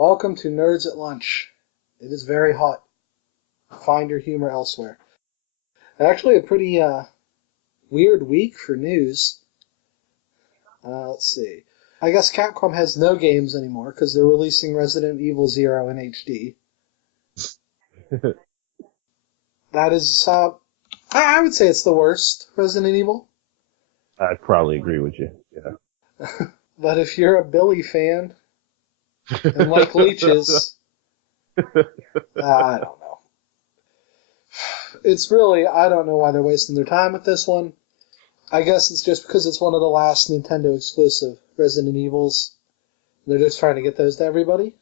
Welcome to Nerds at Lunch. It is very hot. Find your humor elsewhere. Actually, a pretty weird week for news. Let's see. I guess Capcom has no games anymore because they're releasing Resident Evil 0 in HD. That is, I would say it's the worst Resident Evil. I'd probably agree with you, yeah. But if you're a Billy fan and like leeches, I don't know. It's really, I don't know why they're wasting their time with this one. I guess it's just because it's one of the last Nintendo exclusive Resident Evils. They're just trying to get those to everybody.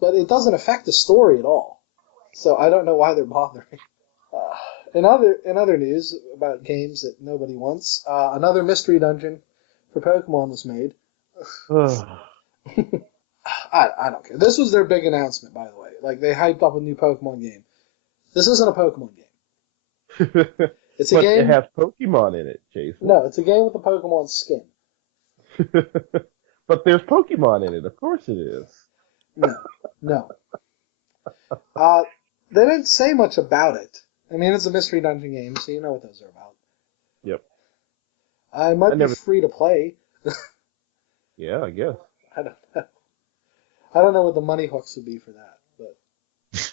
But it doesn't affect the story at all. So I don't know why they're bothering. In other news about games that nobody wants, another mystery dungeon for Pokemon was made. I don't care. This was their big announcement, by the way. Like, they hyped up a new Pokemon game. This isn't a Pokemon game. It's a game. It has Pokemon in it, Jason. No, it's a game with a Pokemon skin. But there's Pokemon in it. Of course it is. No. They didn't say much about it. I mean, it's a mystery dungeon game, so you know what those are about. Yep. It might be free to play. Yeah, I guess. I don't know. I don't know what the money hooks would be for that, but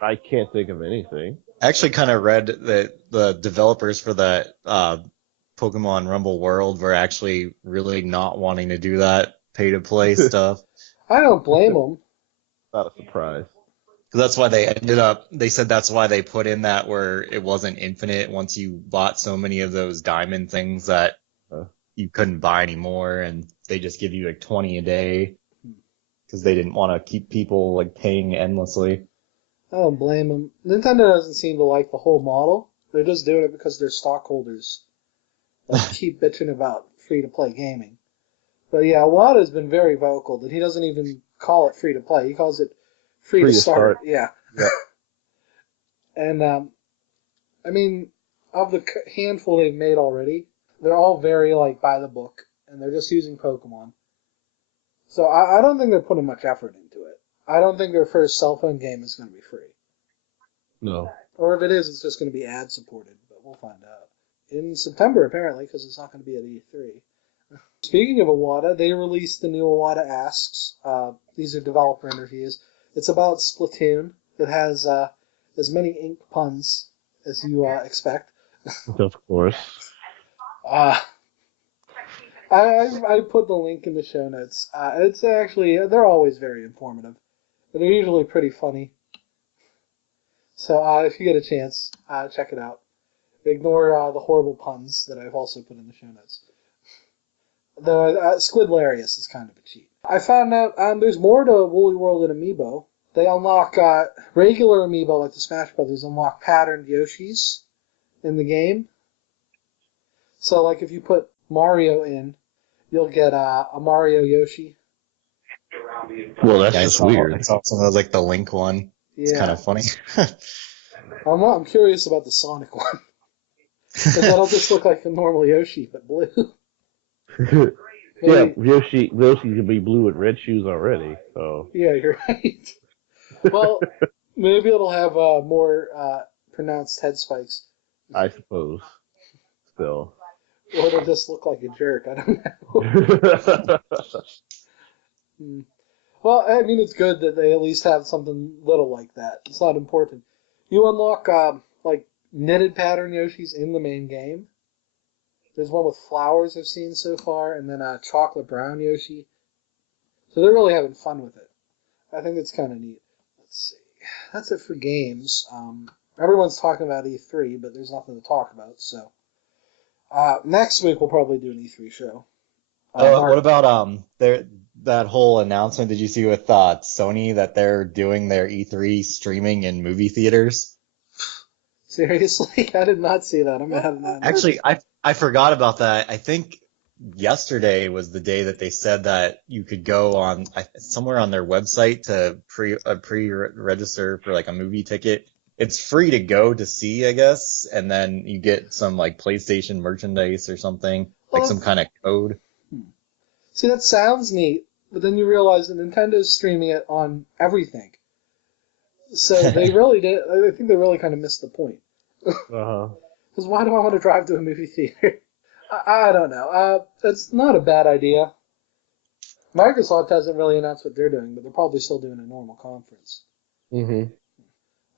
I can't think of anything. I actually kind of read that the developers for that Pokemon Rumble World were actually really not wanting to do that pay-to-play stuff. I don't blame them. Not a surprise. Because that's why they said that's why they put in that where it wasn't infinite once you bought so many of those diamond things that you couldn't buy anymore, and they just give you like 20 a day because they didn't want to keep people like paying endlessly. I don't blame them. Nintendo doesn't seem to like the whole model. They're just doing it because their stockholders keep bitching about free-to-play gaming. But yeah, Iwata's been very vocal that he doesn't even call it free-to-play. He calls it free to start. Yeah. And, I mean, of the handful they've made already, they're all very, like, by the book, and they're just using Pokemon. So I don't think they're putting much effort into it. I don't think their first cell phone game is going to be free. No. Or if it is, it's just going to be ad-supported, but we'll find out. In September, apparently, because it's not going to be at E3. Speaking of Iwata, they released the new Iwata Asks. These are developer interviews. It's about Splatoon. It has as many ink puns as you expect. Of course. I put the link in the show notes. It's actually, they're always very informative. They're usually pretty funny. So if you get a chance, check it out. Ignore the horrible puns that I've also put in the show notes. The squidlarious is kind of a cheat. I found out there's more to Woolly World and Amiibo. They unlock regular Amiibo, like the Smash Brothers, unlock patterned Yoshis in the game. So, like, if you put Mario in, you'll get a Mario Yoshi. Well, that's just weird. I saw some of those, like the Link one. Yeah. It's kind of funny. I'm curious about the Sonic one. But that'll just look like a normal Yoshi, but blue. Yeah, Yoshi can be blue with red shoes already. So yeah, you're right. Well, maybe it'll have more pronounced head spikes. I suppose. Still. Or it'll just look like a jerk. I don't know. Well, I mean, it's good that they at least have something little like that. It's not important. You unlock like knitted pattern Yoshis in the main game. There's one with flowers I've seen so far, and then a chocolate brown Yoshi. So they're really having fun with it. I think it's kind of neat. Let's see. That's it for games. Everyone's talking about E3, but there's nothing to talk about. So next week we'll probably do an E3 show. What about that whole announcement? Did you see with Sony that they're doing their E3 streaming in movie theaters? Seriously? I did not see that. I'm mad at that. Actually, I forgot about that. I think yesterday was the day that they said that you could go on somewhere on their website to pre-register for like a movie ticket. It's free to go to see, I guess, and then you get some like PlayStation merchandise or something, like some kind of code. See, that sounds neat. but then you realize that Nintendo's streaming it on everything. So they really did. I think they really kind of missed the point. Uh-huh. Because why do I want to drive to a movie theater? I don't know. It's not a bad idea. Microsoft hasn't really announced what they're doing, but they're probably still doing a normal conference. Mm-hmm.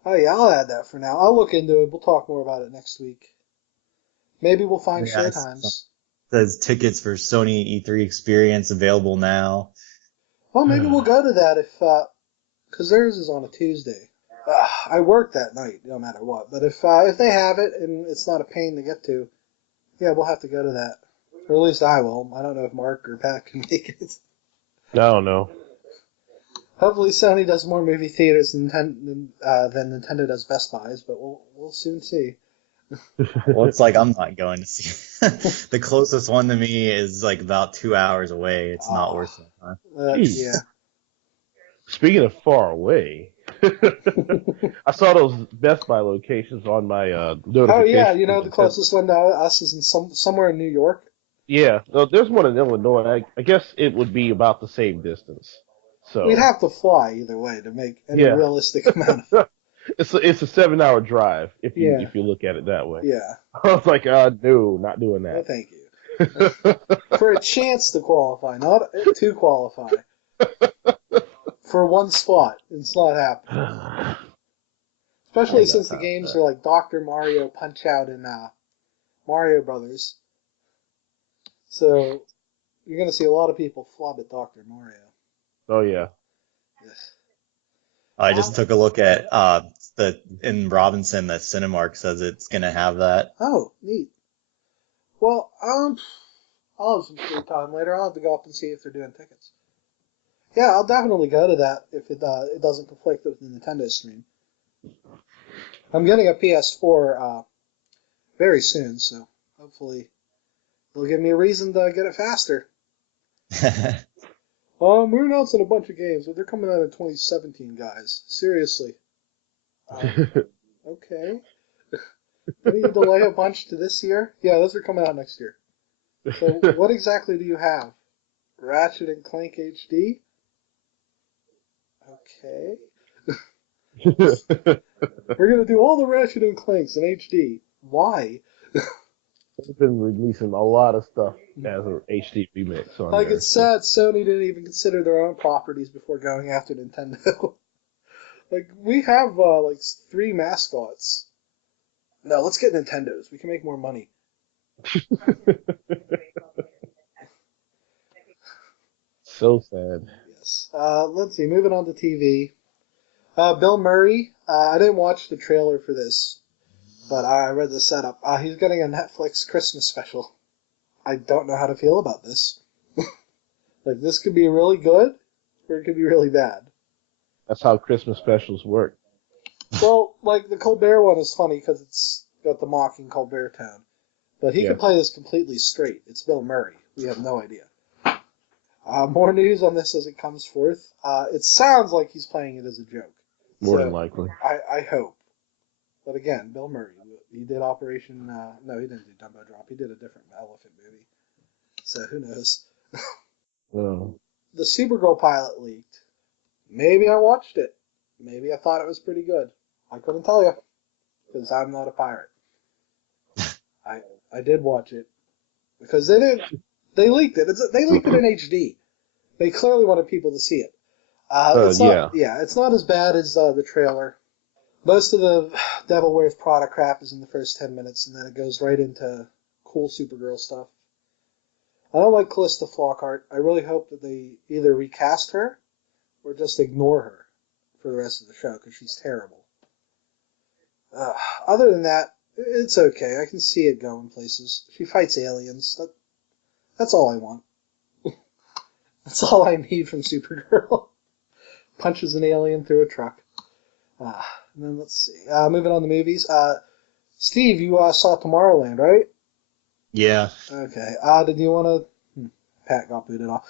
Oh yeah, I'll add that for now. I'll look into it. We'll talk more about it next week. Maybe we'll find Yeah, showtimes. Says tickets for Sony E3 experience available now. Well, maybe we'll go to that if, because theirs is on a Tuesday. I work that night, no matter what. But if they have it and it's not a pain to get to, yeah, we'll have to go to that. Or at least I will. I don't know if Mark or Pat can make it. I don't know. Hopefully Sony does more movie theaters than Nintendo does Best Buys, but we'll soon see. Well, it's like I'm not going to see. The closest one to me is like about 2 hours away. It's not worth it. Huh? Yeah. Speaking of far away, I saw those Best Buy locations on my notification. Oh yeah, the closest one to us is in somewhere in New York. Yeah, no, there's one in Illinois. I guess it would be about the same distance. So We'd have to fly either way to make any realistic amount of. It's a 7-hour drive if you look at it that way. Yeah. I was like, no, not doing that. No, thank you. For a chance to qualify, not to qualify. For one spot, it's not happening. Especially since the games are like Dr. Mario Punch Out and Mario Brothers. So you're going to see a lot of people flub at Dr. Mario. Oh, yeah. I just took a look at in Robinson that Cinemark says it's gonna have that. Oh, neat. Well, I'll have some free time later. I'll have to go up and see if they're doing tickets. Yeah, I'll definitely go to that if it doesn't conflict with the Nintendo stream. I'm getting a PS4 very soon, so hopefully it'll give me a reason to get it faster. We're announcing a bunch of games, but they're coming out in 2017, guys. Seriously. Okay. Didn't you delay a bunch to this year? Yeah, those are coming out next year. So what exactly do you have? Ratchet and Clank HD? Okay. We're going to do all the Ratchet and Clanks in HD. Why? They've been releasing a lot of stuff as an HD remix on there. It's sad Sony didn't even consider their own properties before going after Nintendo. We have 3 mascots. No, let's get Nintendos. We can make more money. So sad. Yes. Let's see. Moving on to TV. Bill Murray. I didn't watch the trailer for this, but I read the setup. He's getting a Netflix Christmas special. I don't know how to feel about this. This could be really good, or it could be really bad. That's how Christmas specials work. Well, the Colbert one is funny because it's got the mocking Colbert tone. But he can play this completely straight. It's Bill Murray. We have no idea. More news on this as it comes forth. It sounds like he's playing it as a joke. More than likely. I hope. But again, Bill Murray. He did Operation... no, he didn't do Dumbo Drop. He did a different elephant movie. So who knows? Oh. The Supergirl pilot leaked. Maybe I watched it. Maybe I thought it was pretty good. I couldn't tell you. Because I'm not a pirate. I did watch it. Because they leaked it. They leaked it in HD. They clearly wanted people to see it. It's not as bad as the trailer. Most of the Devil Wears Prada crap is in the first 10 minutes, and then it goes right into cool Supergirl stuff. I don't like Callista Flockhart. I really hope that they either recast her or just ignore her for the rest of the show, because she's terrible. Other than that, it's okay. I can see it going places. She fights aliens. That's all I want. That's all I need from Supergirl. Punches an alien through a truck. And then let's see. Moving on to movies. Steve, you saw Tomorrowland, right? Yeah. Okay. Did you want to... Pat got booted off.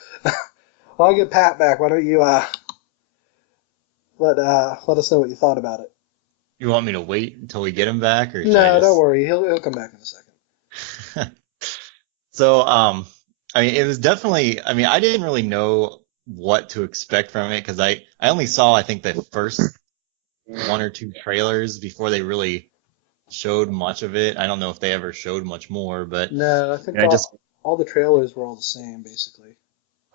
Well, I'll get Pat back. Why don't you let us know what you thought about it? You want me to wait until we get him back, or no? Don't worry. He'll come back in a second. So, it was definitely. I didn't really know what to expect from it, because I only saw, I think, the first one or two trailers before they really showed much of it. I don't know if they ever showed much more, but No, I think I just, all the trailers were all the same, basically.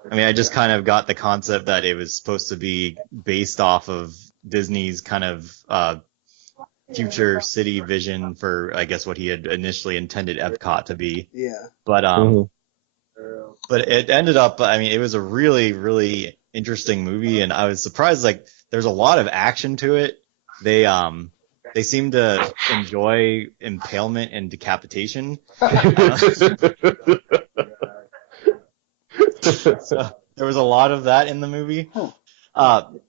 I just kind of got the concept that it was supposed to be based off of Disney's kind of future city vision for, I guess, what he had initially intended Epcot to be. Yeah. But but it ended up, I mean, it was a really, really interesting movie, and I was surprised, like, there's a lot of action to it. They seem to enjoy impalement and decapitation. So there was a lot of that in the movie.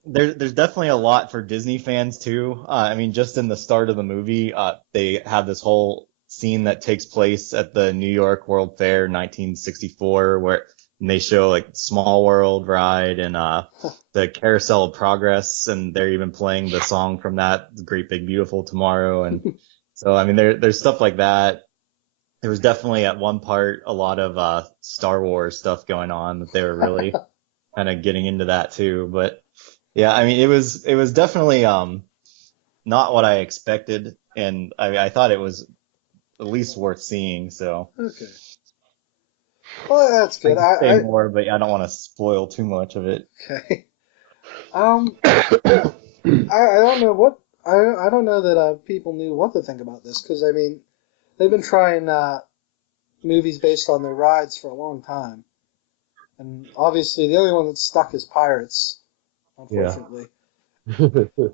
There's definitely a lot for Disney fans too. I mean, just in the start of the movie, they have this whole scene that takes place at the New York World Fair 1964, where they show like Small World ride and the Carousel of Progress, and they're even playing the song from that, Great Big Beautiful Tomorrow. And so, I mean, there's stuff like that. There was definitely at one part a lot of Star Wars stuff going on that they were really kind of getting into that too. But yeah, I mean, it was definitely not what I expected, and I thought it was at least worth seeing. So Okay. Well, that's good. I can say more, but I don't want to spoil too much of it. Okay. I don't know what I don't know that people knew what to think about this, because I mean, they've been trying movies based on their rides for a long time, and obviously the only one that's stuck is Pirates, unfortunately. Yeah.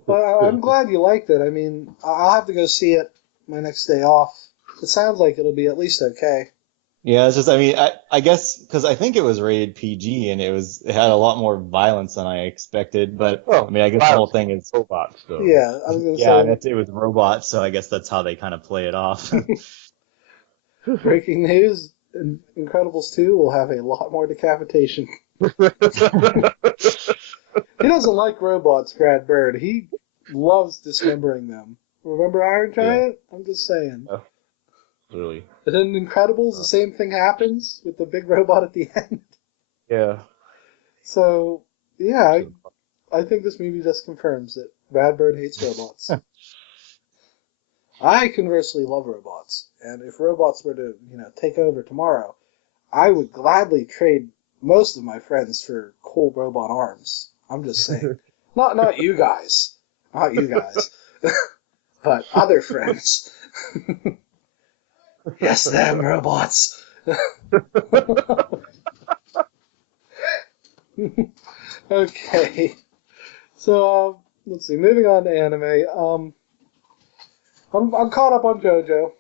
But I'm glad you liked it. I mean, I'll have to go see it my next day off. It sounds like it'll be at least okay. Yeah, it's just, I mean, I guess because I think it was rated PG and it had a lot more violence than I expected. But I mean, I guess the whole thing is robots, though. Yeah, I was gonna say. It was robots, so I guess that's how they kind of play it off. Breaking news: Incredibles 2 will have a lot more decapitation. He doesn't like robots, Brad Bird. He loves dismembering them. Remember Iron Giant? Yeah. I'm just saying. Really. And in Incredibles, the same thing happens with the big robot at the end. Yeah. So, yeah, I think this movie just confirms that Brad Bird hates robots. I conversely love robots, and if robots were to, take over tomorrow, I would gladly trade most of my friends for cool robot arms. I'm just saying. Not you guys. Not you guys. But other friends. Yes, them robots. Okay. So, let's see. Moving on to anime. I'm caught up on Jojo.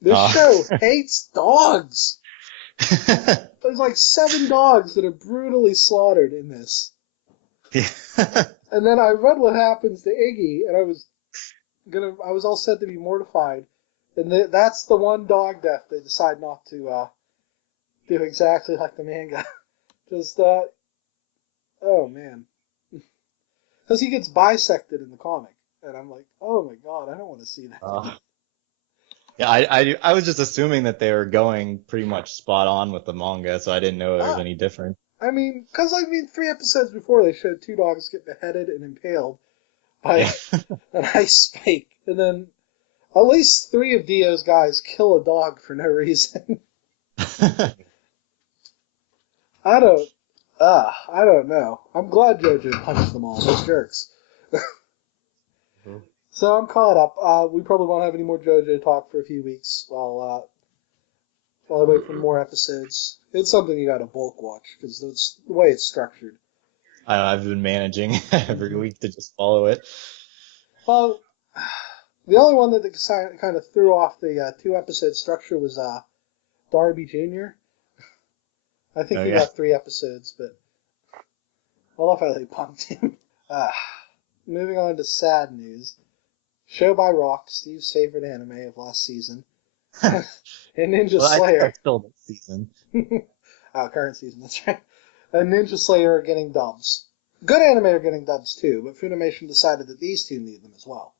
This show hates dogs. There's like 7 dogs that are brutally slaughtered in this. And then I read what happens to Iggy, and I was all set to be mortified. And that's the one dog death they decide not to do exactly like the manga. Just oh man, because he gets bisected in the comic, and I'm like, oh my god, I don't want to see that. Yeah, I was just assuming that they were going pretty much spot on with the manga, so I didn't know there was any difference. I mean, 3 episodes before they showed 2 dogs get beheaded and impaled by an ice spike, and then at least 3 of Dio's guys kill a dog for no reason. I don't know. I'm glad Jojo punished them all. Those jerks. So I'm caught up. We probably won't have any more Jojo talk for a few weeks while I wait for more episodes. It's something you gotta bulk watch, because that's the way it's structured. I've been managing every week to just follow it. Well, the only one that kind of threw off the 2-episode structure was Darby Jr. I think he got 3 episodes, but I love how they punked him. Moving on to sad news. Show by Rock, Steve's favorite anime of last season. And Ninja Slayer. That's still this season. Current season, that's right. And Ninja Slayer are getting dubs. Good anime are getting dubs too, but Funimation decided that these 2 need them as well.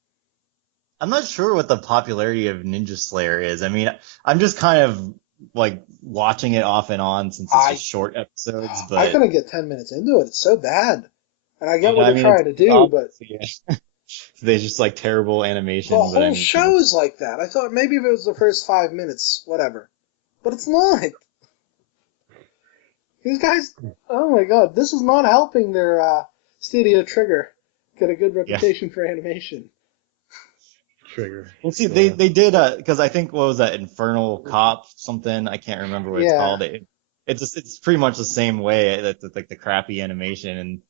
I'm not sure what the popularity of Ninja Slayer is. I mean, I'm just kind of like watching it off and on since it's just short episodes, I but couldn't get 10 minutes into it. It's so bad. And I get yeah, what I they're mean trying to do, but they just like terrible the animation, but I whole mean show is like that. I thought maybe if it was the first 5 minutes, whatever. But it's not. These guys, oh my god, this is not helping their Studio Trigger get a good yeah. reputation for animation. Trigger. Well, see, they did because I think what was that Infernal Cop something? I can't remember what it's Yeah. called. It's pretty much the same way. That's like the crappy animation,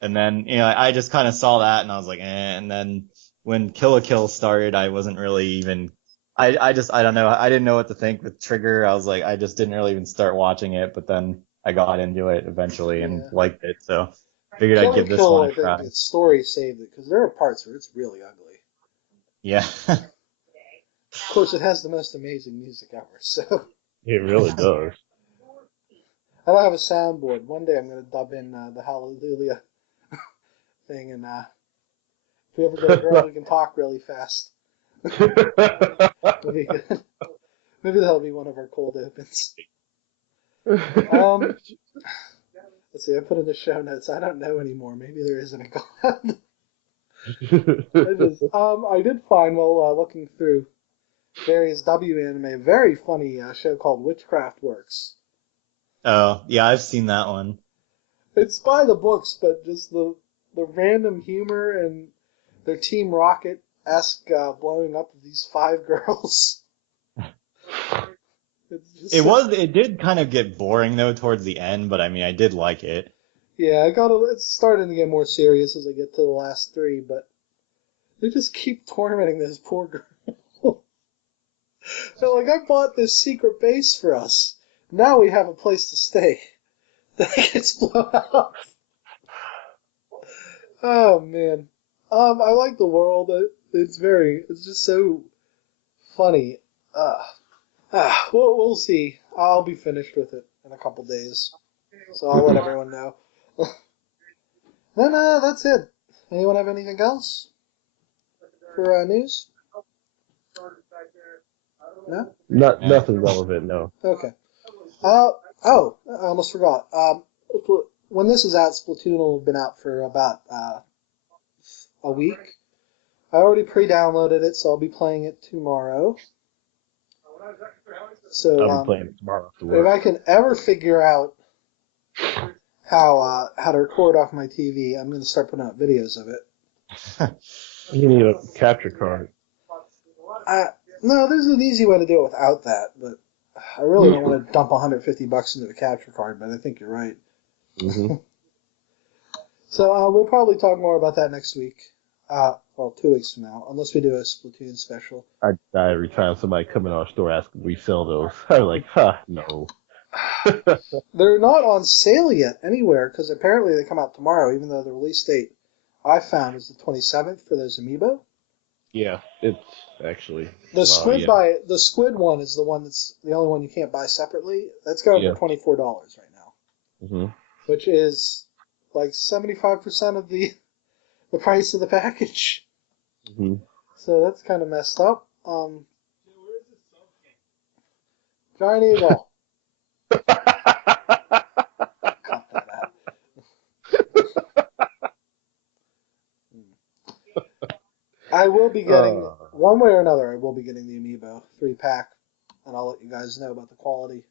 and then I just kind of saw that and I was like, and then when Kill la Kill started, I wasn't really even. I don't know. I didn't know what to think with Trigger. I was like, I just didn't really even start watching it, but then I got into it eventually and liked it. So figured Kill I'd la give this Kill, one I a try. think its story saved it, because there are parts where it's really ugly. Yeah. Of course, it has the most amazing music ever, so. It really does. I don't have a soundboard. One day I'm going to dub in the Hallelujah thing, and if we ever get a girl who can talk really fast, it'll be good. Maybe that'll be one of our cold opens. Let's see, I put in the show notes. I don't know anymore. Maybe there isn't a god. I did find, while looking through various W anime, a very funny show called Witchcraft Works. Oh, yeah, I've seen that one. It's by the books, but just the random humor and their Team Rocket-esque blowing up of these 5 girls. It did kind of get boring though towards the end, but I mean I did like it. Yeah, it's starting to get more serious as I get to the last 3, but they just keep tormenting this poor girl. They're like, I bought this secret base for us. Now we have a place to stay. That gets blown up. Oh man. I like the world. It's just so funny. We'll see. I'll be finished with it in a couple days, so I'll let everyone know. Then that's it. Anyone have anything else for news? No? Nothing relevant, no. Okay. I almost forgot. When this is out, Splatoon will have been out for about a week. I already pre-downloaded it, so I'll be playing it tomorrow. So I'll be playing it tomorrow after if work. I can ever figure out how to record off my TV, I'm going to start putting out videos of it. You need a capture card. No, there's an easy way to do it without that, but I really don't want to dump $150 into a capture card, but I think you're right. Mm-hmm. So we'll probably talk more about that next week. 2 weeks from now, unless we do a Splatoon special. I die every time somebody come in our store asking if we sell those. I'm like, no. They're not on sale yet anywhere, because apparently they come out tomorrow, even though the release date I found is the 27th for those Amiibo. Yeah, it's actually... The squid one is the one that's the only one you can't buy separately. That's going for $24 right now. Mm-hmm. Which is like 75% of the price of the package. Mm-hmm. So that's kind of messed up. Giant Eagle. Cut that out. I will be getting, one way or another, I will be getting the Amiibo 3-pack, and I'll let you guys know about the quality.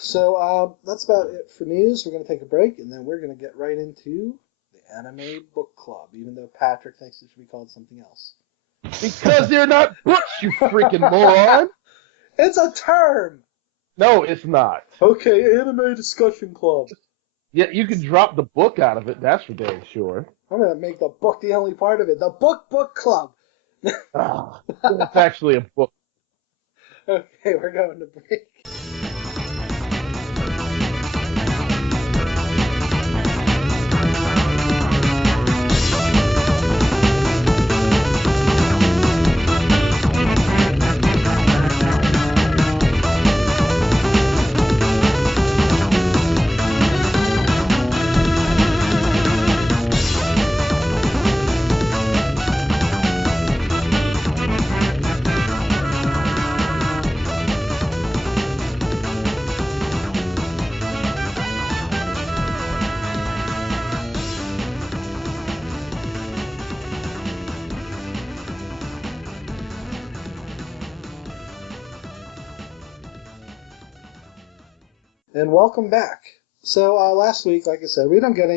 So that's about it for news. We're going to take a break, and then we're going to get right into the Anime Book Club, even though Patrick thinks it should be called something else. Because they're not books, you freaking moron! It's a term! No, it's not. Okay, Anime Discussion Club. Yeah, you can drop the book out of it, that's for dang sure. I'm going to make the book the only part of it. The Book Club. It's actually a book. Okay, we're going to break. and welcome back. So last week, like I said, we don't get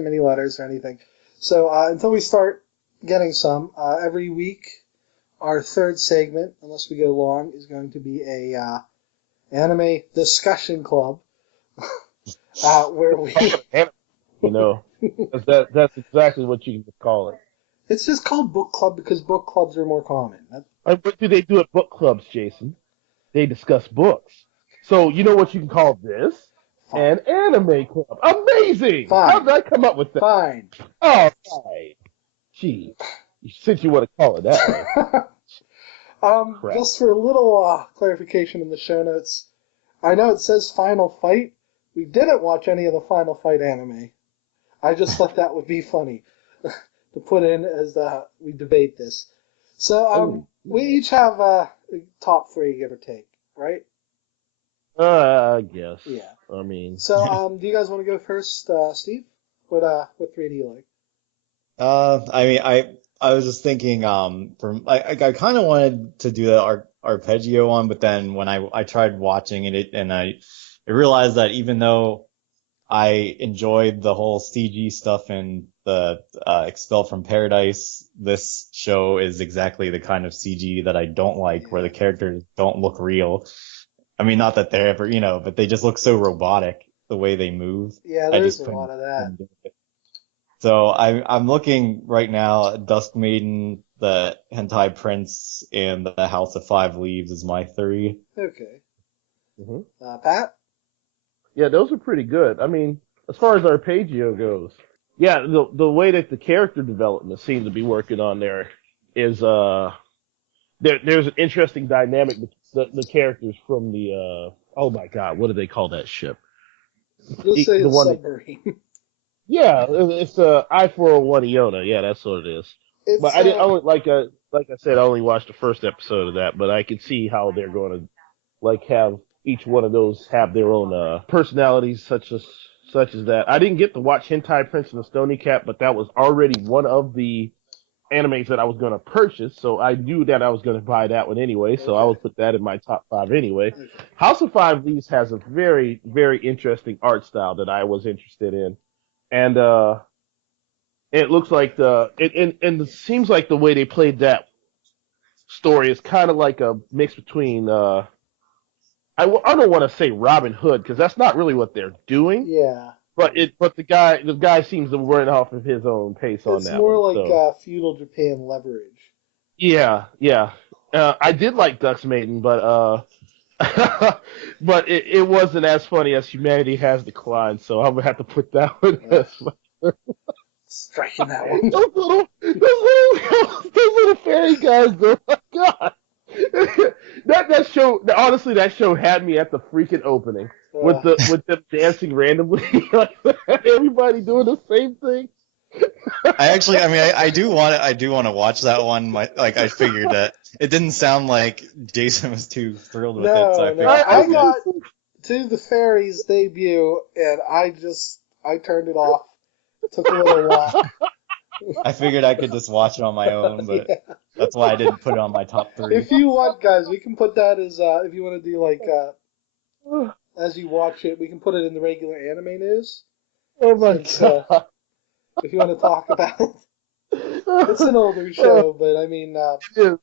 many letters or anything. So until we start getting some, every week, our third segment, unless we go long, is going to be a anime discussion club, where we. You know, that's exactly what you can call it. It's just called book club because book clubs are more common. What do they do at book clubs, Jason? They discuss books. So you know what you can call this? Fine. An anime club. Amazing! Fine. How did I come up with that? Fine. Oh, fine. Gee, since you want to call it that way. Just for a little clarification in the show notes, I know it says Final Fight. We didn't watch any of the Final Fight anime. I just thought that would be funny to put in as we debate this. So we each have top 3, give or take, right? I guess. Yeah. I mean. So do you guys want to go first, Steve? What 3 do you like? I was just thinking, I kind of wanted to do the Arpeggio one, but then when I tried watching it, and I realized that even though I enjoyed the whole CG stuff in the Expel from Paradise, this show is exactly the kind of CG that I don't like, where the characters don't look real. I mean, not that they're ever, but they just look so robotic the way they move. Yeah, there's a lot of that. So I'm looking right now at Dusk Maiden, the Hentai Prince, and the House of Five Leaves is my 3. Okay. Mm-hmm. Pat? Yeah, those are pretty good. I mean, as far as Arpeggio goes, yeah, the way that the character development seems to be working on there is there's an interesting dynamic. The characters from the oh my god, what do they call that ship? You'll say the submarine. Yeah, it's I-401 Iona. Yeah, that's what it is. But I didn't only like I said, I only watched the first episode of that, but I could see how they're going to have each one of those have their own personalities, such as that. I didn't get to watch Hentai Prince and the Stony Cat, but that was already one of the animes that I was going to purchase, so I knew that I was going to buy that one anyway, so I would put that in my top 5 anyway. House of Five Leaves has a very, very interesting art style that I was interested in. And it looks like it seems like the way they played that story is kind of like a mix between I don't want to say Robin Hood because that's not really what they're doing. Yeah. But the guy seems to run off of his own pace on that. It's more one, like feudal Japan leverage. Yeah. I did like Dusk Maiden, but but it wasn't as funny as Humanity Has Declined, so I'm gonna have to put that one as striking that one. those little fairy guys, though. My God, that show. Honestly, that show had me at the freaking opening with them dancing randomly, like everybody doing the same thing. I do want to watch that one. I figured that it didn't sound like Jason was too thrilled with it. So I got to the fairies debut and I turned it off. It took a little while. I figured I could just watch it on my own, but that's why I didn't put it on my top 3. If you want, guys, we can put that as if you want to do as you watch it, we can put it in the regular anime news. Oh my god. If you want to talk about it. It's an older show, but I mean, the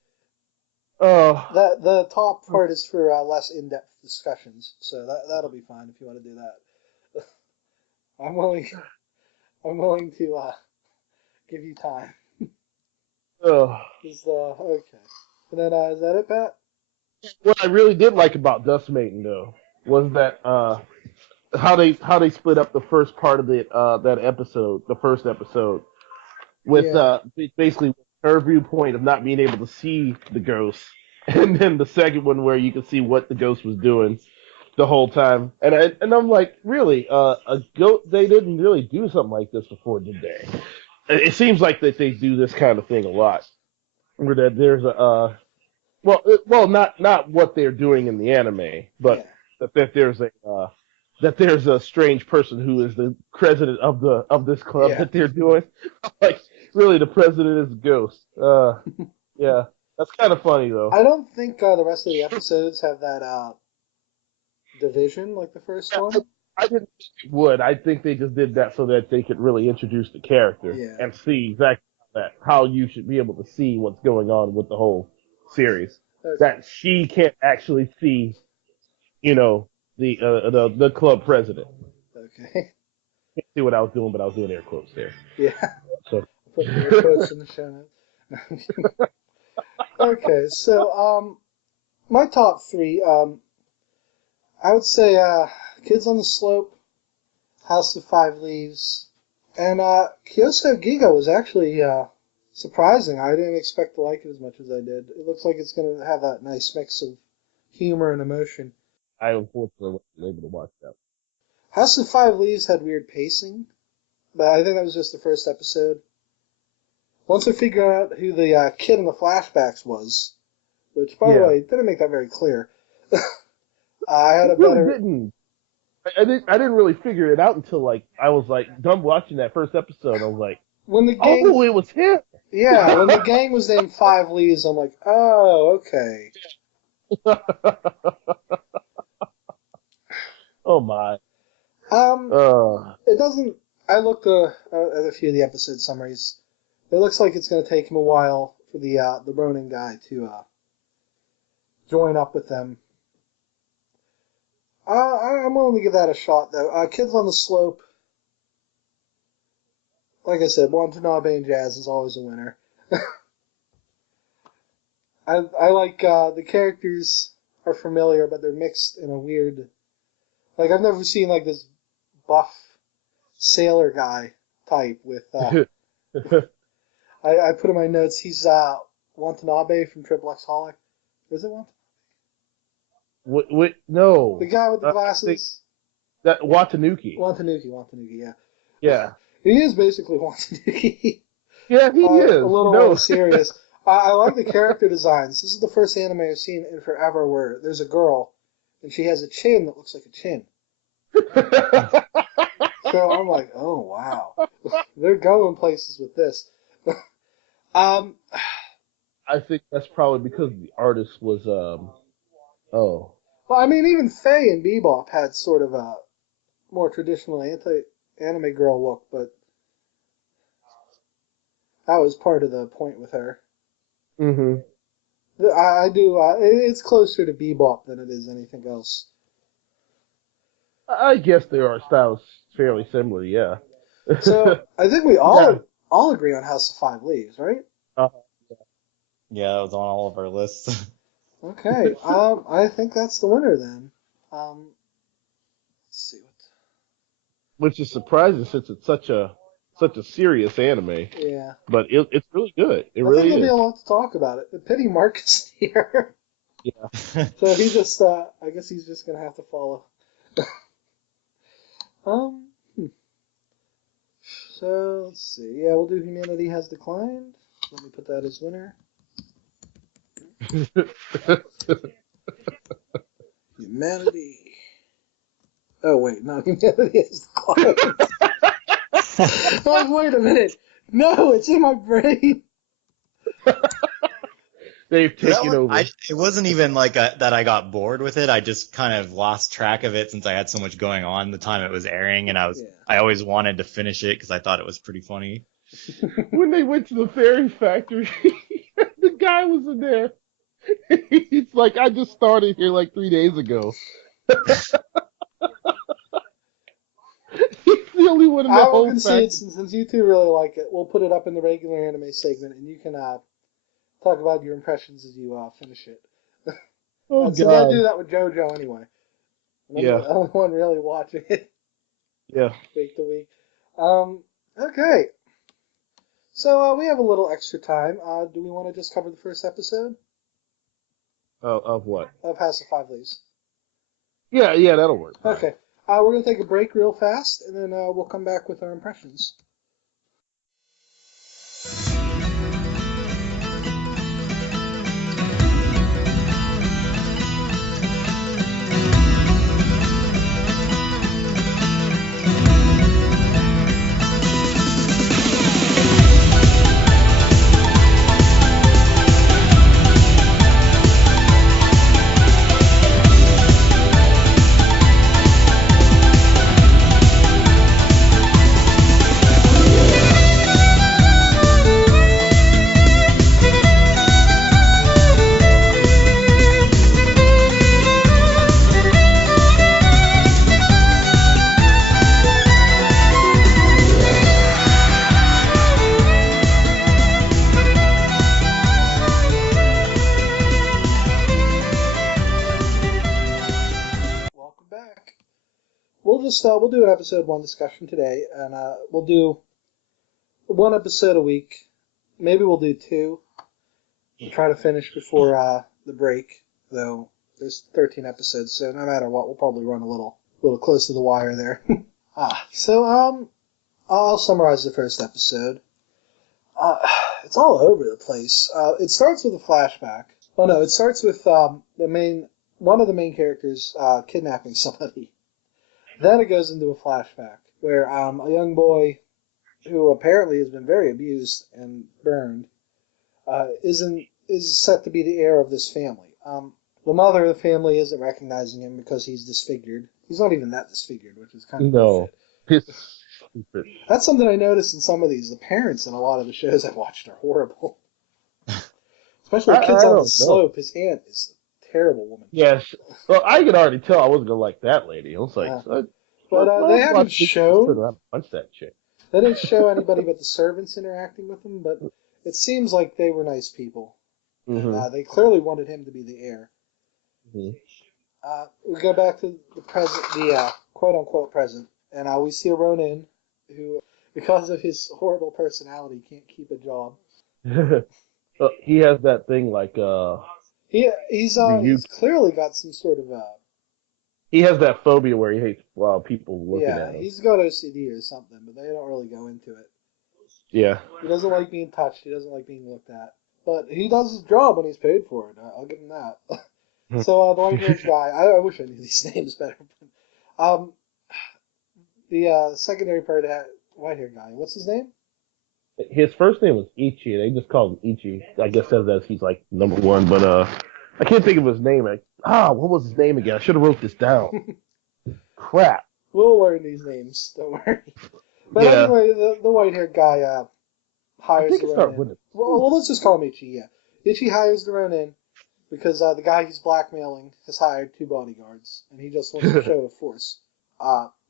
top part is for less in-depth discussions, so that'll be fine if you want to do that. I'm willing to give you time. Okay. And then is that it, Pat? What I really did like about Dusk Maiden though was that how they split up the first part of that episode, the first episode, with basically her viewpoint of not being able to see the ghost, and then the second one where you can see what the ghost was doing the whole time. And I'm like, really, a ghost? They didn't really do something like this before, did they? It seems like that they do this kind of thing a lot, where that there's a not what they're doing in the anime, but that there's a strange person who is the president of this club that they're doing. Like, really, the president is a ghost. That's kind of funny though. I don't think the rest of the episodes have that division like the first one. I didn't think it would. I think they just did that so that they could really introduce the character and see exactly how you should be able to see what's going on with the whole series. Okay. That she can't actually see, the club president. Okay. Can't see what I was doing, but I was doing air quotes there. Yeah. So. Put air quotes in the show notes. Okay, so my top three, I would say Kids on the Slope, House of Five Leaves, and Kyoso Giga was actually surprising. I didn't expect to like it as much as I did. It looks like it's going to have that nice mix of humor and emotion. I unfortunately wasn't able to watch that. House of Five Leaves had weird pacing, but I think that was just the first episode. Once I figured out who the kid in the flashbacks was, which, by the way, didn't make that very clear. I had a better. I didn't really figure it out until I was done watching that first episode. I was like, when the gang, oh, it was him. Yeah, when the gang was named Five Leaves, I'm like, oh, okay. Oh my. It doesn't. I looked at a few of the episode summaries. It looks like it's going to take him a while for the Ronin guy to join up with them. I'm willing to give that a shot, though. Kids on the Slope, like I said, Watanabe and Jazz is always a winner. I like the characters are familiar, but they're mixed in a weird. I've never seen this buff sailor guy type with. I put in my notes. He's Watanabe from Triple X Holic. Is it Watanabe? Wait, no. The guy with the glasses. That Watanuki. Watanuki, yeah. Yeah. He is basically Watanuki. Yeah, he is. A little more serious. I like the character designs. This is the first anime I've seen in forever where there's a girl and she has a chin that looks like a chin. So I'm like, oh wow, they're going places with this. I think that's probably because the artist was Well, I mean, even Faye and Bebop had sort of a more traditional anime girl look, but that was part of the point with her. Mm-hmm. I do. It's closer to Bebop than it is anything else. I guess there are styles fairly similar, yeah. So I think we all agree on House of Five Leaves, right? Yeah, it was on all of our lists. Okay. I think that's the winner then. Let's see what. Which is surprising since it's such a serious anime. Yeah. But it's really good. It I really think there'll is. be a lot to talk about it. The pity Mark is here. Yeah. So he just, I guess he's just gonna have to follow. So let's see. Yeah, we'll do Humanity Has Declined. Let me put that as winner. Humanity. Oh wait, not Humanity Has Declined. Oh wait a minute. No, it's in my brain. They've taken over. It wasn't even that I got bored with it. I just kind of lost track of it since I had so much going on the time it was airing, and I always wanted to finish it because I thought it was pretty funny. When they went to the fairy factory, the guy was in there. He's like, I just started here 3 days ago. He's the only one in the whole factory. I will concede, since you two really like it, we'll put it up in the regular anime segment, and you can talk about your impressions as you finish it. Oh, God. I do that with Jojo anyway. I'm the only one really watching it. Yeah. Week to week. Okay. So we have a little extra time. Do we want to just cover the first episode? Of what? Of House of Five Leaves. Yeah, that'll work. Okay. We're going to take a break real fast, and then we'll come back with our impressions. we'll do an episode 1 discussion today, and we'll do 1 episode a week. Maybe we'll do 2. We'll try to finish before the break, though there's 13 episodes, so no matter what, we'll probably run a little close to the wire there. I'll summarize the first episode. It's all over the place. It starts with a flashback. Oh no, it starts with one of the main characters kidnapping somebody. Then it goes into a flashback where a young boy who apparently has been very abused and burned is set to be the heir of this family. The mother of the family isn't recognizing him because he's disfigured. He's not even that disfigured, which is kind of bullshit. That's something I noticed in some of these. The parents in a lot of the shows I've watched are horrible. Especially Kids on the Slope. His aunt is a terrible woman. Yes. Well, I could already tell I wasn't going to like that lady. I was like... but they haven't shown... Punch that chick. They didn't show anybody but the servants interacting with him, but it seems like they were nice people. Mm-hmm. And they clearly wanted him to be the heir. Mm-hmm. We go back to the present, the quote-unquote present, and we see a Ronin who, because of his horrible personality, can't keep a job. He has that thing like he's clearly got some sort of he has that phobia where he hates people looking at him. Yeah, he's got OCD or something, but they don't really go into it. Yeah. He doesn't like being touched. He doesn't like being looked at. But he does his job when he's paid for it. I'll give him that. So the white-haired guy, I wish I knew these names better. The secondary part, white-haired guy, what's his name? His first name was Ichi. They just called him Ichi. I guess that he's like number 1, but I can't think of his name. What was his name again? I should have wrote this down. Crap. We'll learn these names. Don't worry. But anyway, the white-haired guy hires the Ronin. Well, let's just call him Ichi. Yeah, Ichi hires the Ronin because the guy he's blackmailing has hired 2 bodyguards, and he just wants to show of force.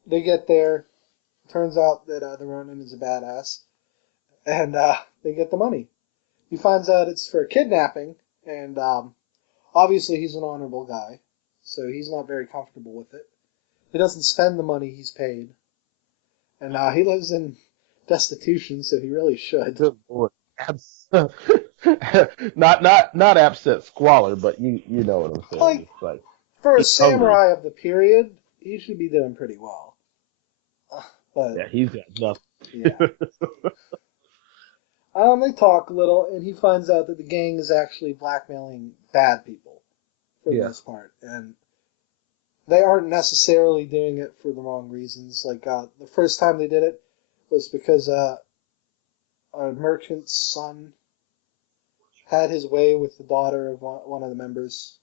They get there. Turns out that the Ronin is a badass. And they get the money. He finds out it's for kidnapping, and obviously he's an honorable guy, so he's not very comfortable with it. He doesn't spend the money he's paid, and he lives in destitution, so he really should. Good Lord. not absent squalor, but you know what I'm saying. Like for a samurai of the period, he should be doing pretty well. But yeah, he's got nothing. Yeah. They talk a little, and he finds out that the gang is actually blackmailing bad people, for the most part. And they aren't necessarily doing it for the wrong reasons. Like, the first time they did it was because a merchant's son had his way with the daughter of one of the members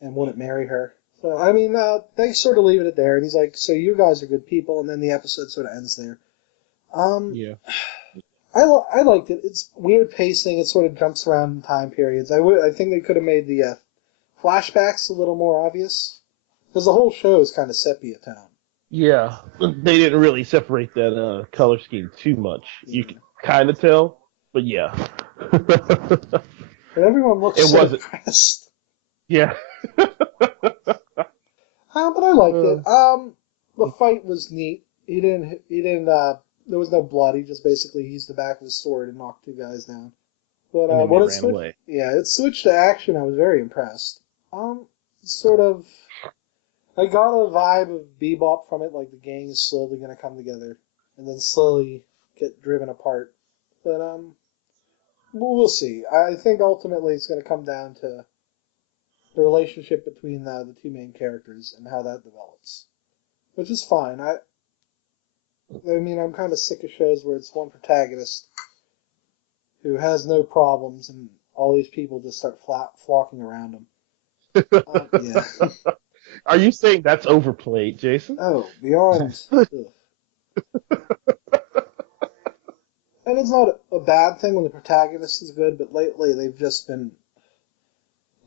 and wouldn't marry her. So, I mean, they sort of leave it at there, and he's like, so you guys are good people, and then the episode sort of ends there. Yeah. I liked it. It's weird pacing. It sort of jumps around in time periods. I think they could have made the flashbacks a little more obvious, because the whole show is kind of sepia tone. Yeah, they didn't really separate that color scheme too much. You can kind of tell, but yeah. But everyone looks so depressed. Yeah. But I liked it. The fight was neat. He didn't. There was no blood. He just basically used the back of his sword and knocked 2 guys down. But when it switched, it switched to action, I was very impressed. Sort of, I got a vibe of Bebop from it, like the gang is slowly going to come together and then slowly get driven apart. But we'll see. I think ultimately it's going to come down to the relationship between the 2 main characters and how that develops, which is fine. I mean, I'm kind of sick of shows where it's one protagonist who has no problems and all these people just start flocking around him. Yeah. Are you saying that's overplayed, Jason? Oh, beyond. And it's not a bad thing when the protagonist is good, but lately they've just been...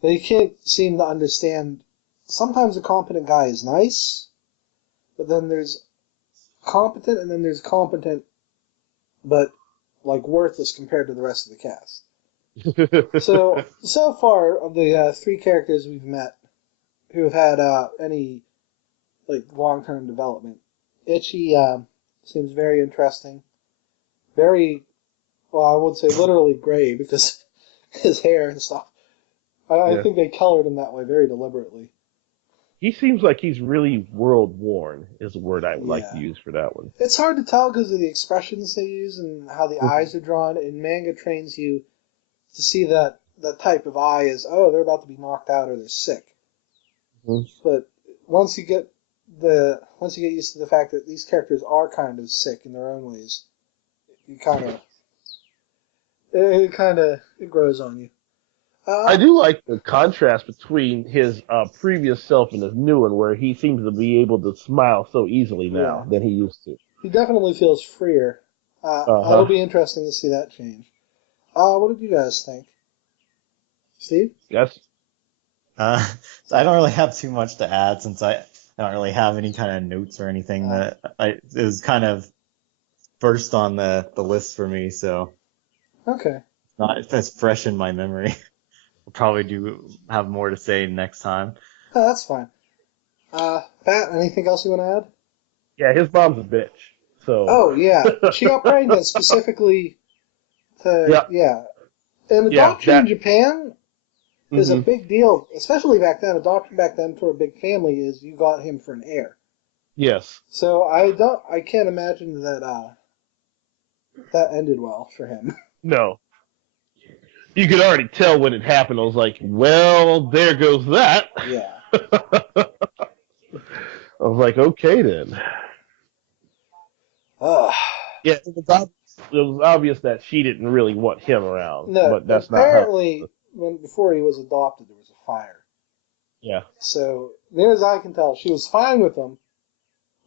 They can't seem to understand... Sometimes a competent guy is nice, but then there's competent, and then there's competent, but like worthless compared to the rest of the cast. So far of the 3 characters we've met who have had any like long-term development. Itchy seems very interesting. Very, well, I would say literally gray because his hair and stuff. I think they colored him that way very deliberately. He seems like he's really world-worn, is the word I would like to Yeah. use for that one. It's hard to tell because of the expressions they use and how the eyes are drawn. And manga trains you to see that type of eye is, oh, they're about to be knocked out or they're sick. Mhm. But once you get used to the fact that these characters are kind of sick in their own ways, you it grows on you. I do like the contrast between his previous self and his new one, where he seems to be able to smile so easily now than he used to. He definitely feels freer. It'll be interesting to see that change. What did you guys think? Steve? Yes. So I don't really have too much to add since I don't really have any kind of notes or anything it was kind of first on the list for me, so Okay. Not as fresh in my memory. We'll probably have more to say next time. Oh, that's fine. Pat, anything else you want to add? Yeah, his mom's a bitch. So. Oh yeah, she got pregnant specifically to And adoption in Japan is a big deal, especially back then. Adoption back then for a big family is you got him for an heir. Yes. So I can't imagine that that ended well for him. No. You could already tell when it happened. I was like, well, there goes that. Yeah. I was like, okay then. Yeah, it was obvious that she didn't really want him around. No, but that's apparently, not how... before he was adopted, there was a fire. Yeah. So, near as I can tell, she was fine with him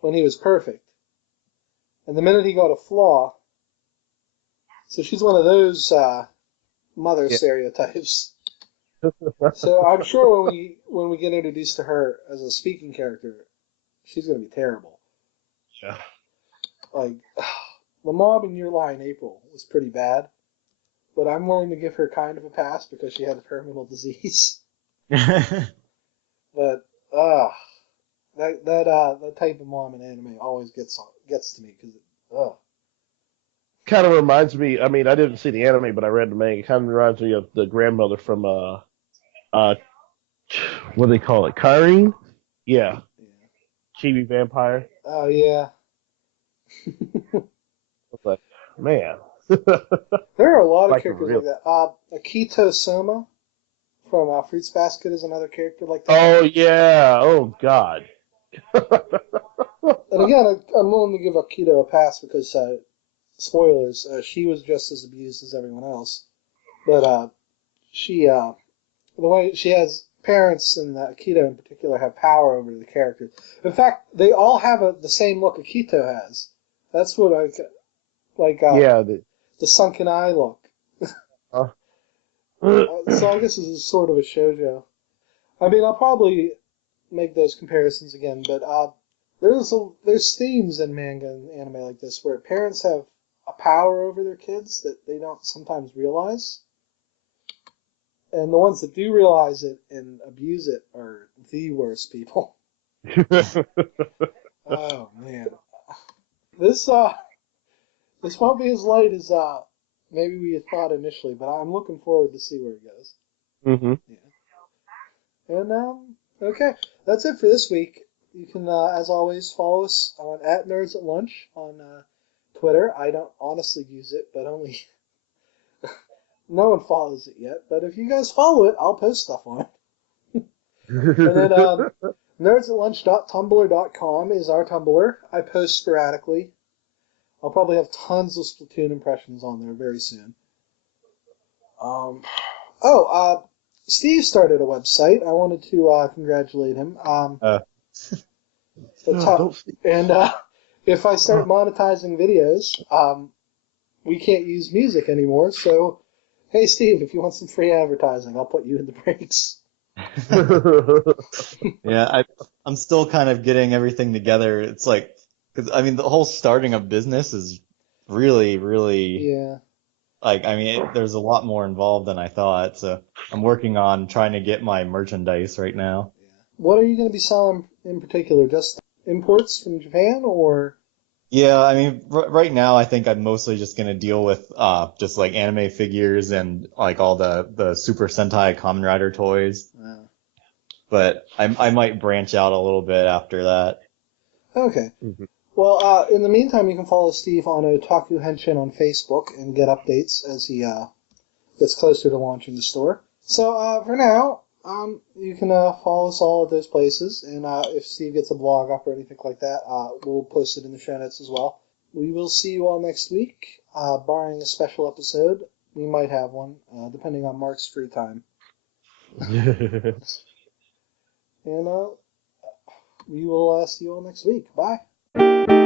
when he was perfect. And the minute he got a flaw, so she's one of those mother stereotypes. So I'm sure when we get introduced to her as a speaking character, she's going to be terrible. Yeah. Like, the mom in Your Lie in April was pretty bad, but I'm willing to give her kind of a pass because she had a terminal disease. But that type of mom in anime always gets to me because kind of reminds me. I mean, I didn't see the anime, but I read the manga. It kind of reminds me of the grandmother from what do they call it? Kyrene? Yeah. Chibi vampire. Oh yeah. It's like, man. There are a lot of like characters like that. Akito Soma from Fruits Basket is another character like that. Oh yeah. Oh god. And again, I'm willing to give Akito a pass because spoilers. She was just as abused as everyone else, but the way she has parents and Akito in particular have power over the characters. In fact, they all have the same look Akito has. That's what I like. The sunken eye look. So I guess this is sort of a shoujo. I mean, I'll probably make those comparisons again, but there's themes in manga and anime like this where parents have a power over their kids that they don't sometimes realize. And the ones that do realize it and abuse it are the worst people. Oh man, this won't be as light as maybe we had thought initially, but I'm looking forward to see where it goes. Mm-hmm. Yeah. And okay, that's it for this week. You can, as always, follow us on @NerdsAtLunch on Twitter. I don't honestly use it, but only no one follows it yet. But if you guys follow it, I'll post stuff on it. And then nerdsatLunch.tumblr.com is our Tumblr. I post sporadically. I'll probably have tons of Splatoon impressions on there very soon. Steve started a website. I wanted to congratulate him. If I start monetizing videos, we can't use music anymore. So, hey, Steve, if you want some free advertising, I'll put you in the breaks. Yeah, I'm still kind of getting everything together. It's like, because I mean, the whole starting a business is really, really, there's a lot more involved than I thought. So I'm working on trying to get my merchandise right now. What are you going to be selling in particular? Just imports from Japan, or? Yeah, I mean, right now I think I'm mostly just gonna deal with just like anime figures and like all the Super Sentai Kamen Rider toys. But I might branch out a little bit after that. Okay. Mm-hmm. Well, in the meantime, you can follow Steve on Otaku Henshin on Facebook and get updates as he gets closer to launching the store. So for now, you can follow us all at those places, and if Steve gets a blog up or anything like that, we'll post it in the show notes as well. We will see you all next week, barring a special episode. We might have one, depending on Mark's free time. And we will see you all next week. Bye.